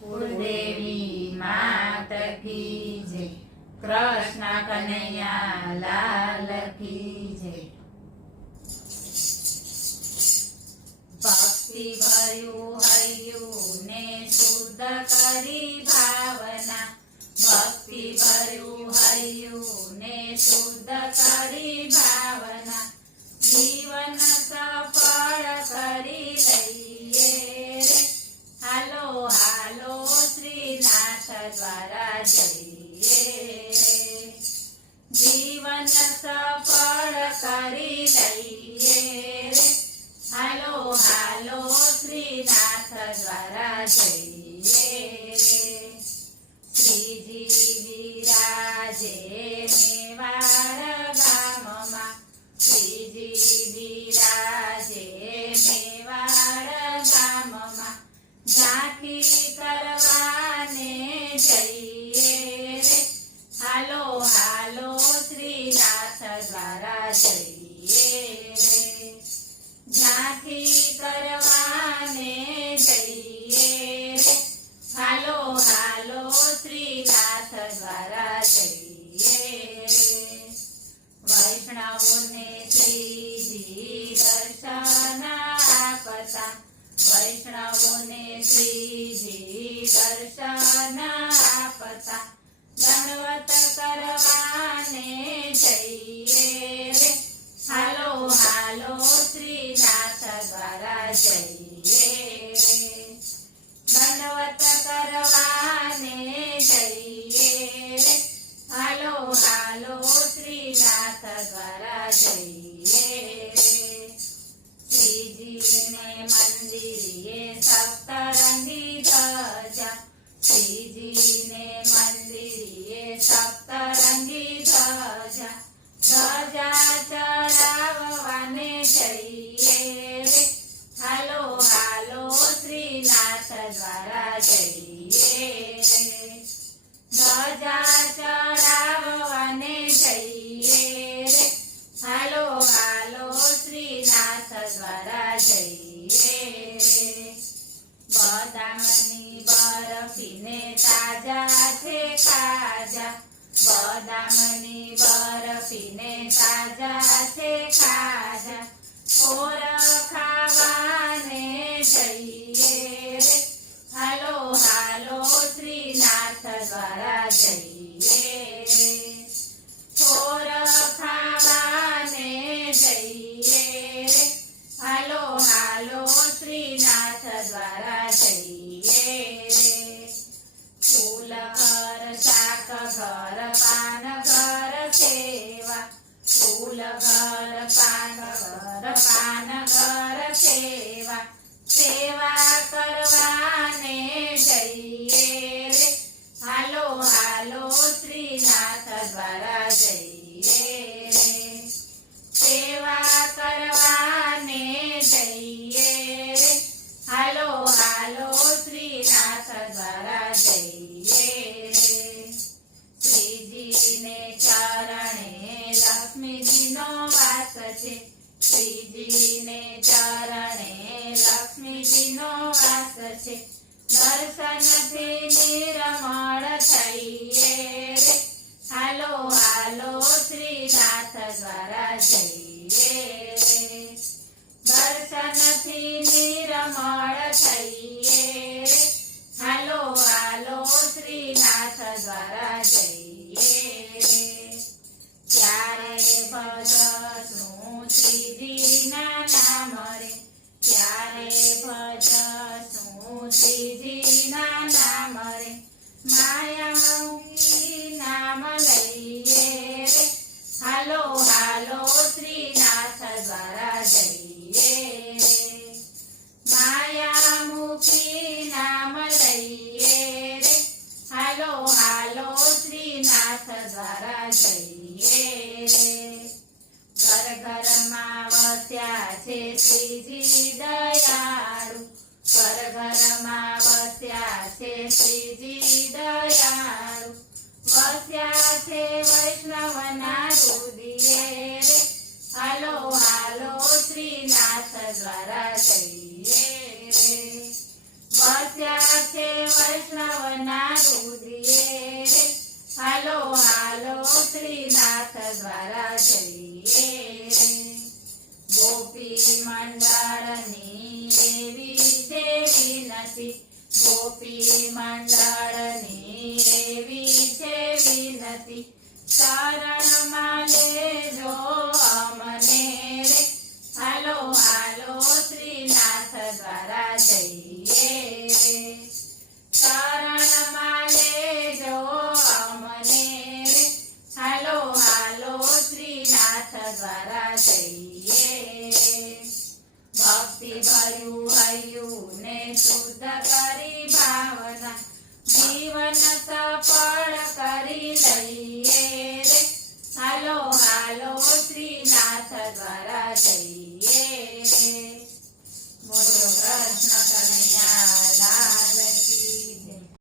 कुलदेवी मात की जय। कृष्ण कन्हैया लाल की जय। भक्ति भर्यु हर्यु ने शुद्ध करी भावना। भक्ति भर्यु हर्यु ने शुद्ध करी भावना। जीवन सफल करी लईए रे। हालो हालो श्रीनाथ द्वारा जइए रे। जीवन सफल करी लईए रे। हालो हालो श्रीनाथ द्वारा जइए रे। श्रीजी विराजे मेवाड़ गाममा। श्रीजी विराजे मेवाड़ गाममा। झांकी करवाने जइए रे। हालो हालो श्रीनाथ द्वारा जइए रे। झांकी करवाने जइए रे। हालो हालो श्रीनाथ द्वारा जइए रे। वैष्णवोने श्रीजी दर्शन आपता। वैष्णवोने श्रीजी दर्शन आपता। दंडवत करवाने जइए रे। हालो हालो श्रीनाथ द्वारा जइए रे। दंडवत करवाने जइए रे। हालो हालो श्रीनाथ द्वारा जइए रे। श्रीजी ने मंदिरिए सप्तरंगी ध्वजा। श्रीजी ने मंदिरिए सप्तरंगी ध्वजा। ध्वजा चढ़ाववाने जइए रे। हालो हालो श्रीनाथ द्वारा जइए रे। ध्वजा चढ़ाववाने जइए रे। हालो हालो श्रीनाथ द्वारा जइए रे। बदामनी बरफीने ताजा छे खाजा। बदामनी बरफीने ताजा छे खाजा। छोर खावाने जइए रे। हालो हालो श्रीनाथ द्वारा जइए रे। छोर खावाने जइए रे। हालो हालो श्रीनाथ द्वारा जइए रे। फूल घर शाक घर पान घर सेवा। फूल घर पान घर सेवा। सेवा करवाने जइए रे। हालो हालो श्रीनाथ द्वारा जइए रे। सेवा करवाने जइए रे। हालो हालो श्रीनाथ द्वारा जइए रे। श्रीजी ने चरणे लक्ष्मी जी नो वास छे। श्रीजी ने चरणे लक्ष्मी जी नो वास छे। दर्शन थी निरमण थईए रे। हालो हालो श्रीनाथ द्वारा जइए रे। दर्शन थी निरमण थईए रे। हालो हालो श्रीनाथ द्वारा जइए रे। त्यारे भजसु श्रीजी ना नाम रे। त्यारे भजसु श्रीजी ना नाम रे। मायामुखी नाम लइए रे। हालो हालो श्रीनाथ द्वारा जइए रे। मायामुखी नाम लइए रे। हालो हालो श्रीनाथ द्वारा जइए रे। घर घर માં વસ્યા છે શ્રીજી દયાળુ। घर घर માં વસ્યા છે શ્રીજી દયાળુ। વસ્યા છે વૈષ્ણવના હૃદયે રે। હાલો હાલો શ્રીનાથ દ્વારા જઈએ રે। વસ્યા છે વૈષ્ણવના હૃદયે રે હાલો હાલો શ્રીનાથ દ્વારા જઈએ રે ગોપી મંડળની એવી છે વિનતી ગોપી મંડળની એવી છે વિનતી શરણમાં લેજો અમને રે હાલો હાલો શ્રીનાથ દ્વારા જઈએ રે શરણમાં લેજો અમને રે હાલો હાલો શ્રીનાથ દ્વારા જઈએ ભક્તિ ભર્યું હૈયું ને શુદ્ધ કરી ભાવના જીવન સફળ